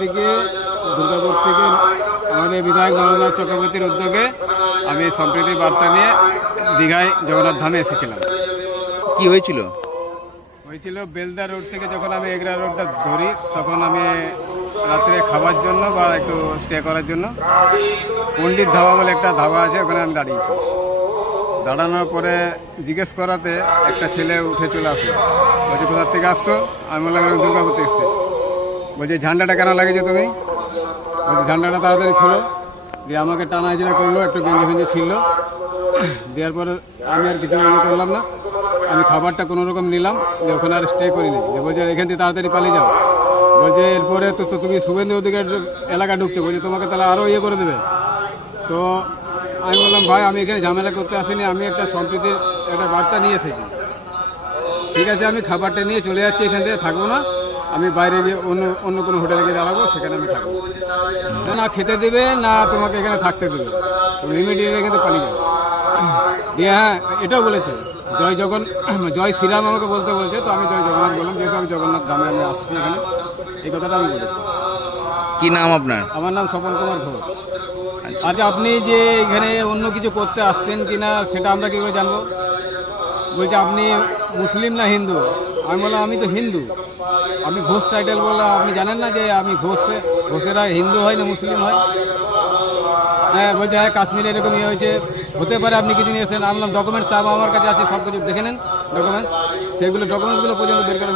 তারিখে দুর্গাপুর থেকে আমাদের বিধায়ক নরেন্দ্র চক্রবর্তীর উদ্যোগে আমি সম্প্রীতি বার্তা নিয়ে দীঘায় জগন্নাথ ধামে এসেছিলাম। কি হয়েছিল? বেলদা রোড থেকে যখন আমি এগরা রোডটা ধরি তখন আমি রাত্রে খাবার জন্য বা একটু স্টে করার জন্য পণ্ডিত ধাবা বলে একটা ধাবা আছে, ওখানে আমি দাঁড়িয়েছি। দাঁড়ানোর পরে জিজ্ঞেস করাতে একটা ছেলে উঠে চলে আসলো, বলছে কোথার থেকে আসছো? আমি বললাম আমি দুর্গাপুর থেকে এসছি। বলছে ঝান্ডাটা কেন লাগিয়েছো তুমি? বলছে ঝান্ডাটা তাড়াতাড়ি খোলো। দিয়ে আমাকে টানা হিজড়া করলো, একটু গেঞ্জি ফেঞ্জি ছিল। দেওয়ার পরে আমি আর কিছু করলাম না, আমি খাবারটা কোনো রকম নিলাম, যে ওখানে আর স্টে করি নি। বলছে এখান থেকে তাড়াতাড়ি পালিয়ে যাও। বলছে এরপরে তো তুমি শুভেন্দু অধিকার এলাকা ঢুকছো, বলছে তোমাকে তাহলে আরও করে দেবে। তো আমি বললাম ভাই আমি এখানে ঝামেলা করতে আসিনি, আমি একটা সম্প্রীতির একটা বার্তা নিয়ে এসেছি। ঠিক আছে, আমি খাবারটা নিয়ে চলে যাচ্ছি, এখান থেকে থাকবো না, আমি বাইরে গিয়ে অন্য কোনো হোটেলে গিয়ে দাঁড়াবো, সেখানে আমি থাকবো। না খেতে দেবে না তোমাকে এখানে থাকতে দেবে, তুমি ইমিডিয়েটলি এখানে পালিয়ে যাবে। দিয়ে হ্যাঁ এটাও বলেছে জয় শ্রীরাম আমাকে বলতে বলছে, তো আমি জয় জগন্নাথ বললাম, যেহেতু আমি জগন্নাথ ধামে আমি আসছি এখানে, এই কথাটা আমি বলেছি। কি নাম আপনার? আমার নাম স্বপন কুমার ঘোষ। আচ্ছা, আপনি যে এখানে অন্য কিছু করতে আসছেন কিনা সেটা আমরা কি করে জানবো? বলছে আপনি মুসলিম না হিন্দু? আমি বললাম আমি তো হিন্দু। আমি ঘোষ টাইটেল বললাম, আপনি জানেন না যে আমি ঘোষেরা হিন্দু হয় না মুসলিম হয়? হ্যাঁ, বলছে হ্যাঁ কাশ্মীরে এরকম হয়েছে, হতে পারে আপনি কিছু নিয়েছেন। আমি বললাম ডকুমেন্টস আমার কাছে আছে, সব কিছু দেখে নেন ডকুমেন্টস। সেগুলো ডকুমেন্টসগুলো পর্যন্ত বের করে